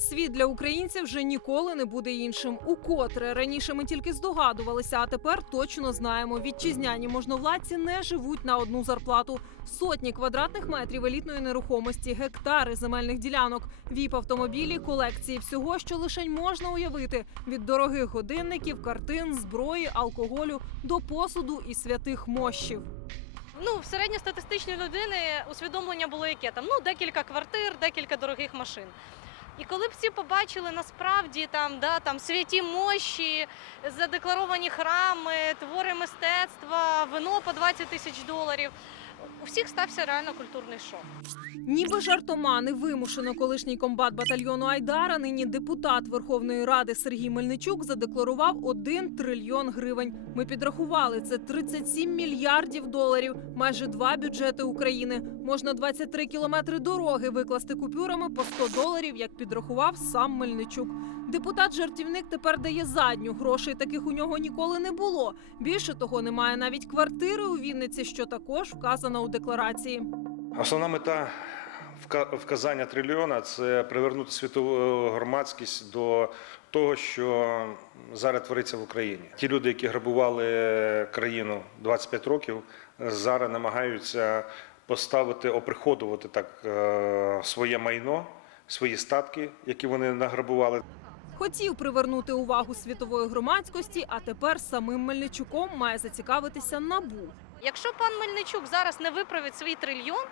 Світ для українців вже ніколи не буде іншим. Укотре раніше ми тільки здогадувалися, а тепер точно знаємо. Вітчизняні можновладці не живуть на одну зарплату. Сотні квадратних метрів елітної нерухомості, гектари земельних ділянок, віп автомобілі, колекції всього, що лише можна уявити від дорогих годинників, картин, зброї, алкоголю до посуду і святих мощів. Ну, в середньостатистичної людини усвідомлення було яке там ну декілька квартир, декілька дорогих машин. І коли б всі побачили насправді там, да, там святі мощі, задекларовані храми, твори мистецтва, вино по 20 тисяч доларів, у всіх стався реально культурний шок. Ніби жартома невимушено колишній комбат батальйону Айдара, нині депутат Верховної Ради Сергій Мельничук задекларував 1 трильйон гривень. Ми підрахували це 37 мільярдів доларів, майже два бюджети України. Можна 23 кілометри дороги викласти купюрами по 100 доларів, як підрахував сам Мельничук. Депутат-жартівник тепер дає задню. Грошей таких у нього ніколи не було. Більше того, немає навіть квартири у Вінниці, що також вказано у декларації. Основна мета вка- вказання трильйона це привернути світову громадськість до того, що зараз твориться в Україні. Ті люди, які грабували країну 25 років, зараз намагаються поставити, оприходувати так е, своє майно, свої статки, які вони награбували. Хотів привернути увагу світової громадськості, а тепер самим Мельничуком має зацікавитися набу. Якщо пан Мельничук зараз не виправить свій трильйон,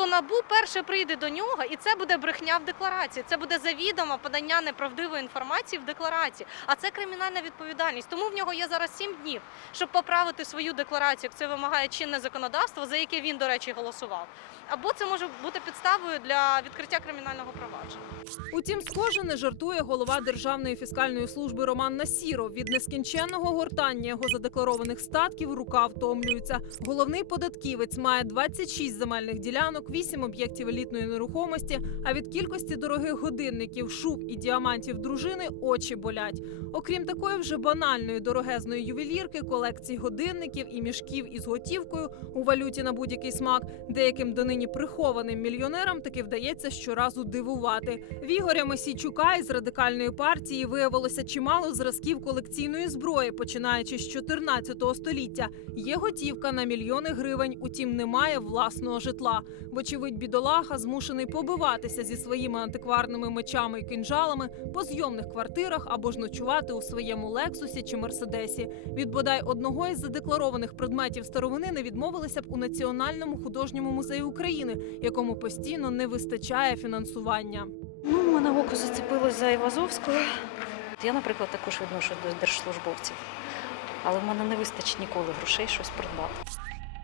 то набу перше прийде до нього, і це буде брехня в декларації. Це буде завідомо подання неправдивої інформації в декларації. А це кримінальна відповідальність. Тому в нього є зараз сім днів, щоб поправити свою декларацію. як Це вимагає чинне законодавство, за яке він, до речі, голосував. Або це може бути підставою для відкриття кримінального провадження. Утім, схоже, не жартує голова Державної фіскальної служби Роман Насіров. Від нескінченного гортання його задекларованих статків рука втомлюється. Головний податківець має 26 земельних ділянок, 8 об'єктів елітної нерухомості. А від кількості дорогих годинників, шуб і діамантів дружини очі болять. Окрім такої вже банальної дорогезної ювелірки, колекцій годинників і мішків із готівкою у валюті на будь-який смак, деяким донині прихованим мільйонерам таки вдається щоразу дивувати. В Ігоря Мосійчука із радикальної партії виявилося чимало зразків колекційної зброї, починаючи з 14 століття. Є готівка на мільйони гривень, утім немає власного житла. Вочевидь, бідолаха змушений побиватися зі своїми антикварними мечами і кинжалами по зйомних квартирах або ж ночувати у своєму лексусі чи мерседесі. Від бодай одного із задекларованих предметів старовини не відмовилися б у Національному художньому музеї України, якому постійно не вистачає фінансування. Ну, мене око зацепилось за Івазовського. Я, наприклад, також відношу до держслужбовців. Але в мене не вистачить ніколи грошей щось придбати.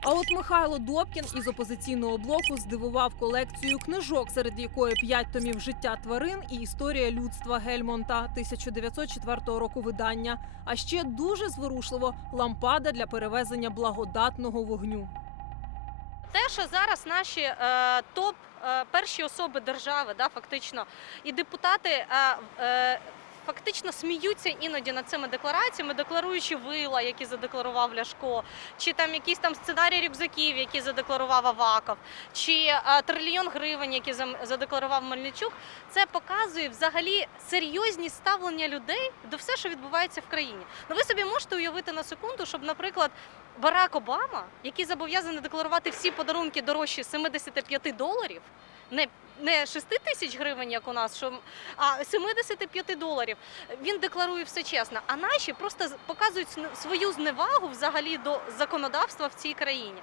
А от Михайло Добкін із опозиційного блоку здивував колекцією книжок, серед якої п'ять томів життя тварин і історія людства Гельмонта 1904 року видання. А ще дуже зворушливо лампада для перевезення благодатного вогню. Те, що зараз наші е, топ е, перші особи держави, да, фактично, і депутати е, е, фактично сміються іноді над цими деклараціями, декларуючи вила, які задекларував Ляшко, чи там якісь там сценарій рюкзаків, які задекларував Аваков, чи е, трильйон гривень, які задекларував Мельничук. Це показує взагалі серйозність ставлення людей до все, що відбувається в країні. Ну ви собі можете уявити на секунду, щоб, наприклад, Барак Обама, який зобов'язаний декларувати всі подарунки дорожчі 75 доларів, не, не 6 тисяч гривень, як у нас, що, а 75 доларів, він декларує все чесно. А наші просто показують свою зневагу взагалі до законодавства в цій країні.